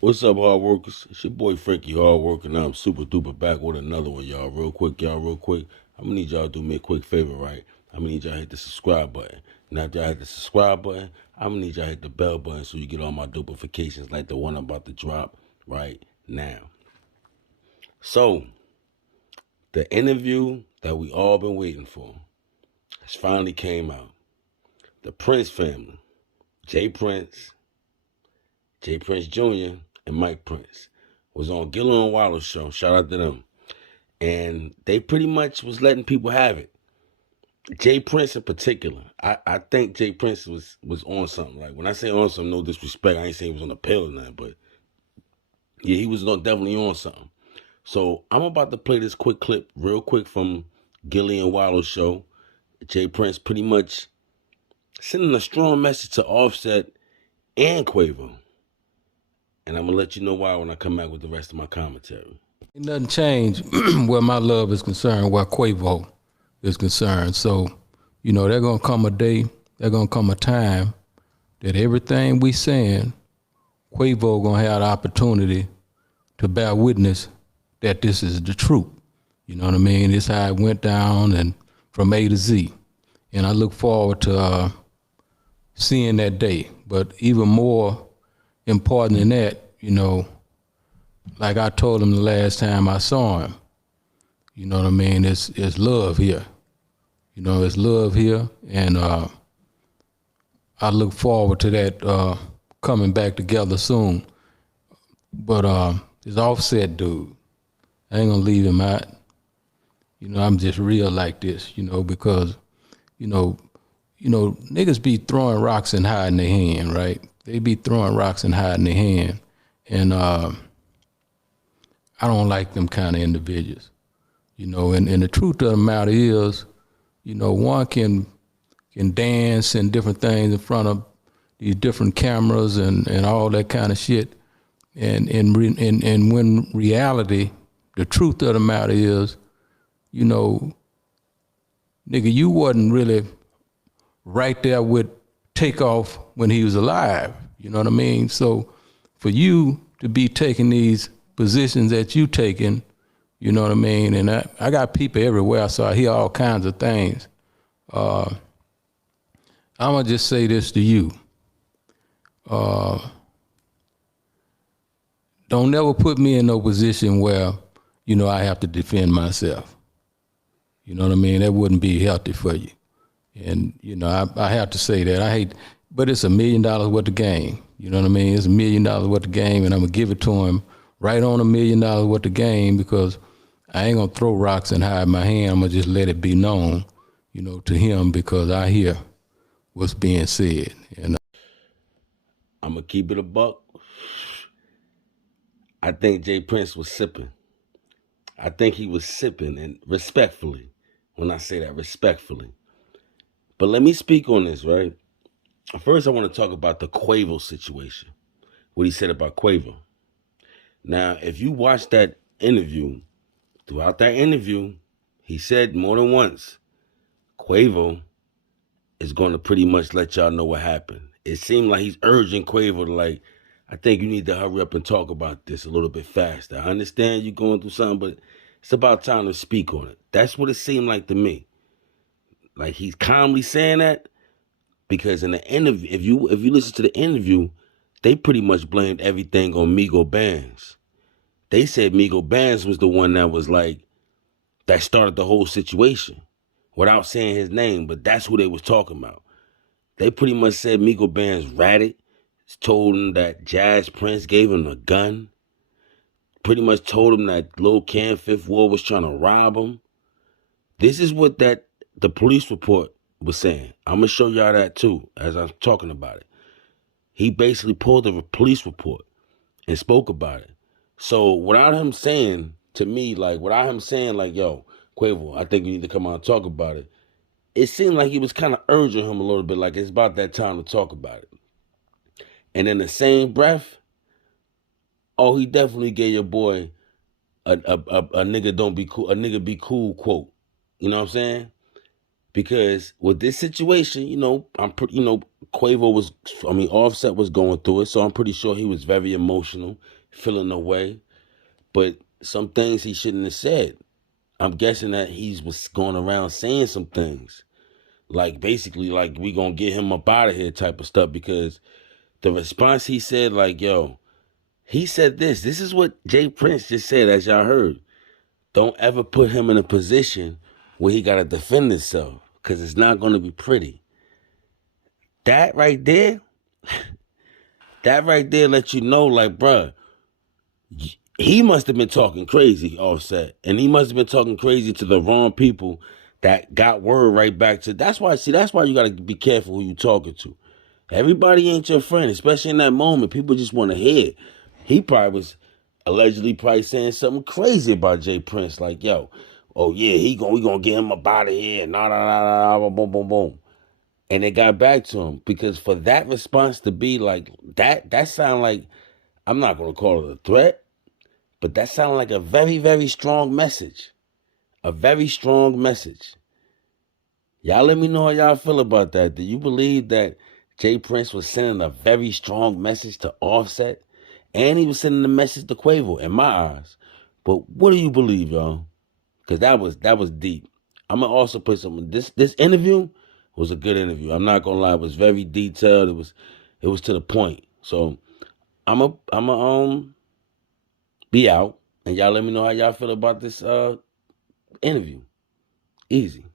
What's up, hard workers? It's your boy Frankie Hardworker. Now I'm super duper back with another one, y'all. Real quick. I'm gonna need y'all to do me a quick favor, right? I'm gonna need y'all to hit the subscribe button. And after y'all hit the subscribe button, I'm gonna need y'all to hit the bell button so you get all my notifications like the one I'm about to drop right now. So, the interview that we all been waiting for has finally came out. The Prince family, J.PRINCE, J.PRINCE Jr., and Mike Prince was on Gillen and Wallo's show. Shout out to them. And they pretty much was letting people have it. J.PRINCE in particular, I think J.PRINCE was on something. Like when I say on something, no disrespect, I ain't saying he was on a pill or nothing, but yeah, he was definitely on something. So I'm about to play this quick clip, real quick, from Gillian Wallo's show. J.PRINCE pretty much sending a strong message to Offset and Quavo. And I'm gonna let you know why when I come back with the rest of my commentary. Ain't nothing changed where my love is concerned, where Quavo is concerned. So, there's gonna come a day, there's gonna come a time that everything we saying, Quavo gonna have the opportunity to bear witness that this is the truth. You know what I mean? This how it went down and from A to Z. And I look forward to seeing that day. But even more important than that, like I told him the last time I saw him, you know what I mean? It's love here. It's love here. And I look forward to that coming back together soon. But this Offset dude, I ain't gonna leave him out. I'm just real like this, because, niggas be throwing rocks and hiding their hand, right? They be throwing rocks and hiding their hand. And I don't like them kind of individuals, and the truth of the matter is, one can dance and different things in front of these different cameras and all that kind of shit. And when reality, the truth of the matter is, nigga, you wasn't really right there with Takeoff when he was alive. You know what I mean? So for you to be taking these positions that you taking, you know what I mean? And I got people everywhere, so I hear all kinds of things. I'm going to just say this to you. Don't never put me in no position where, I have to defend myself. You know what I mean? That wouldn't be healthy for you. And, I have to say that. I hate, but it's $1 million worth of game. You know what I mean? It's $1 million worth of game, and I'm going to give it to him right on $1 million worth of game because I ain't going to throw rocks and hide my hand. I'm going to just let it be known, to him because I hear what's being said. I'm gonna keep it a buck. I think J.PRINCE was sipping. I think he was sipping, and respectfully, when I say that, respectfully. But let me speak on this, right? First, I want to talk about the Quavo situation, what he said about Quavo. Now, if you watch that interview, throughout that interview, he said more than once, Quavo is going to pretty much let y'all know what happened. It seemed like he's urging Quavo to like, I think you need to hurry up and talk about this a little bit faster. I understand you're going through something, but it's about time to speak on it. That's what it seemed like to me. Like he's calmly saying that because in the interview, if you listen to the interview, they pretty much blamed everything on Migo Bands. They said Migo Bands was the one that was like that started the whole situation, without saying his name, but that's who they was talking about. They pretty much said Migo Bands ratted, told him that Jazz Prince gave him a gun, pretty much told him that Lil Cam Fifth Ward was trying to rob him. This is what the police report was saying. I'm going to show y'all that too, as I'm talking about it. He basically pulled a police report and spoke about it. So without him saying to me, like, yo, Quavo, I think you need to come out and talk about it, it seemed like he was kind of urging him a little bit, like it's about that time to talk about it. And in the same breath, oh, he definitely gave your boy a nigga don't be cool, a nigga be cool quote. You know what I'm saying? Because with this situation, I'm pretty, Quavo was, Offset was going through it, so I'm pretty sure he was very emotional, feeling the way. But some things he shouldn't have said. I'm guessing that he was going around saying some things, like basically like we gonna get him up out of here type of stuff. Because the response he said, like, yo, he said this. This is what J.PRINCE just said, as y'all heard. Don't ever put him in a position where he gotta defend himself, because it's not gonna be pretty. That right there, lets you know, like, bruh, he must have been talking crazy, Offset, and he must have been talking crazy to the wrong people that got word right back to. That's why you gotta be careful who you talking to. Everybody ain't your friend, especially in that moment. People just want to hear. He probably was allegedly probably saying something crazy about J.PRINCE, like, yo, oh yeah, we gonna get him up out of here, nah, nah, nah, nah, boom, boom, boom. And it got back to him, because for that response to be like that sound like, I'm not gonna call it a threat, but that sounded like a very, very strong message. A very strong message. Y'all let me know how y'all feel about that. Do you believe that J.PRINCE was sending a very strong message to Offset? And he was sending a message to Quavo, in my eyes. But what do you believe, y'all? Because that was deep. I'm gonna also put something. This interview was a good interview. I'm not gonna lie, it was very detailed. It was to the point. So I'm a be out, and y'all let me know how y'all feel about this interview. Easy.